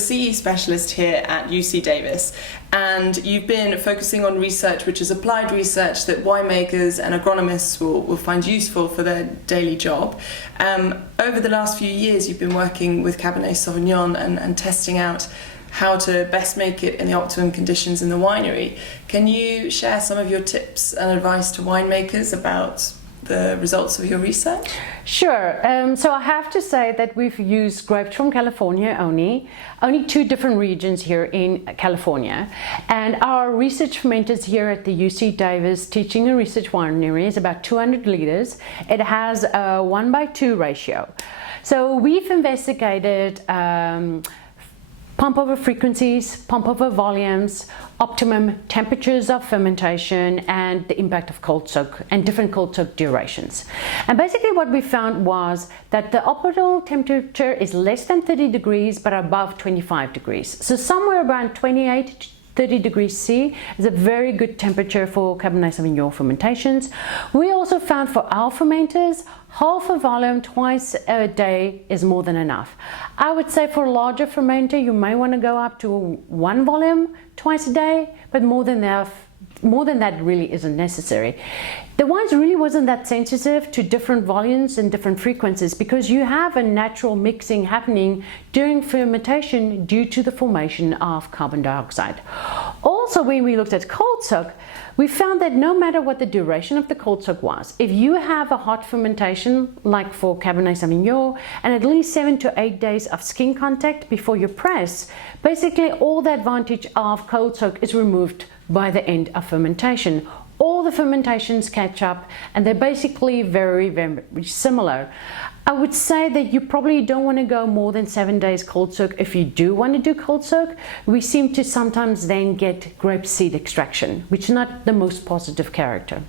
CE specialist here at UC Davis, and you've been focusing on research which is applied research that winemakers and agronomists will find useful for their daily job. Over the last few years, you've been working with Cabernet Sauvignon and testing out how to best make it in the optimum conditions in the winery. Can you share some of your tips and advice to winemakers about the results of your research? Sure. So I have to say that we've used grapes from California only 2 different regions here in California. And our research fermenters here at the UC Davis Teaching and Research Winery is about 200 liters. It has a 1:2 ratio. So we've investigated pump over frequencies, pump over volumes, optimum temperatures of fermentation, and the impact of cold soak and different cold soak durations. And basically what we found was that the optimal temperature is less than 30 degrees but above 25 degrees. So somewhere around 28 to 30 degrees C is a very good temperature for Cabernet Sauvignon fermentations. We also found for our fermenters, half a volume twice a day is more than enough. I would say for a larger fermenter, you may want to go up to 1 volume twice a day, but more than that really isn't necessary. The wines really wasn't that sensitive to different volumes and different frequencies because you have a natural mixing happening during fermentation due to the formation of carbon dioxide. Also, when we looked at cold soak, we found that no matter what the duration of the cold soak was, if you have a hot fermentation like for Cabernet Sauvignon and at least 7 to 8 days of skin contact before you press, basically all the advantage of cold soak is removed by the end of fermentation. All the fermentations catch up and they're basically very, very similar. I would say that you probably don't want to go more than 7 days cold soak. If you do want to do cold soak, we seem to sometimes then get grape seed extraction, which is not the most positive character.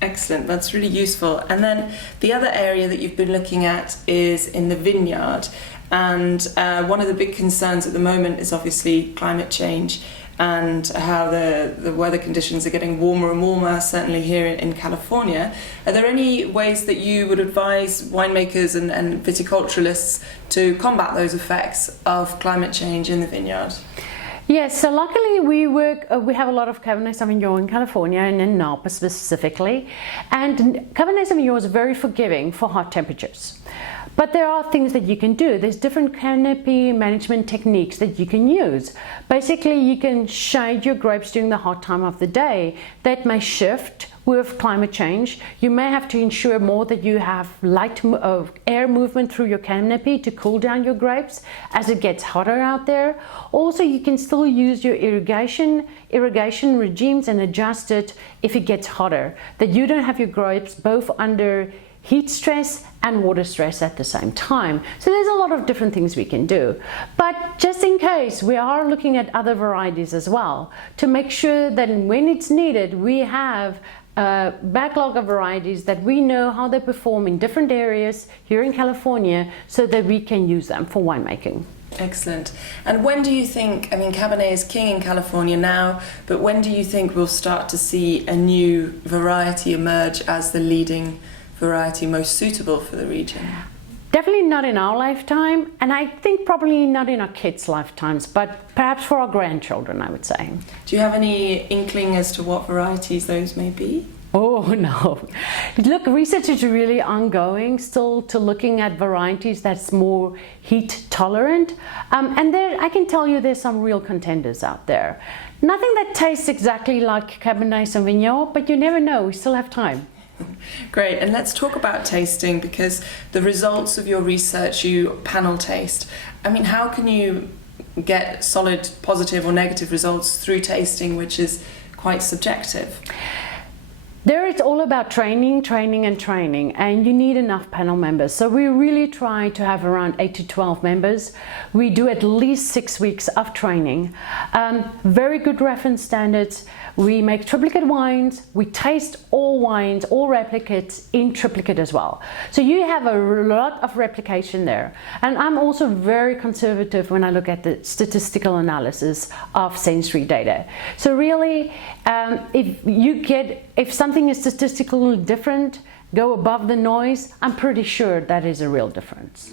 Excellent, that's really useful. And then the other area that you've been looking at is in the vineyard. And one of the big concerns at the moment is obviously climate change and how the weather conditions are getting warmer and warmer, certainly here in California. Are there any ways that you would advise winemakers and viticulturalists to combat those effects of climate change in the vineyard? Yes, so luckily we have a lot of Cabernet Sauvignon in California and in Napa specifically. And Cabernet Sauvignon is very forgiving for hot temperatures. But there are things that you can do. There's different canopy management techniques that you can use. Basically, you can shade your grapes during the hot time of the day. That may shift with climate change. You may have to ensure more that you have light air movement through your canopy to cool down your grapes as it gets hotter out there. Also, you can still use your irrigation regimes and adjust it if it gets hotter, that you don't have your grapes both under heat stress and water stress at the same time. So there's a lot of different things we can do. But just in case, we are looking at other varieties as well to make sure that when it's needed, we have a backlog of varieties that we know how they perform in different areas here in California so that we can use them for winemaking. Excellent. And when do you think, I mean, Cabernet is king in California now, but when do you think we'll start to see a new variety emerge as the leading variety most suitable for the region? Definitely not in our lifetime, and I think probably not in our kids' lifetimes, but perhaps for our grandchildren, I would say. Do you have any inkling as to what varieties those may be? Oh no. Look, research is really ongoing still to looking at varieties that's more heat tolerant. And there, I can tell you there's some real contenders out there. Nothing that tastes exactly like Cabernet Sauvignon, but you never know, we still have time. Great, and let's talk about tasting, because the results of your research, you panel taste. I mean, how can you get solid positive or negative results through tasting, which is quite subjective? There it's all about training, and you need enough panel members. So we really try to have around 8 to 12 members. We do at least 6 weeks of training. Very good reference standards. We make triplicate wines. We taste all wines, all replicates in triplicate as well. So you have a lot of replication there. And I'm also very conservative when I look at the statistical analysis of sensory data. So really, if something is statistically different, go above the noise, I'm pretty sure that is a real difference.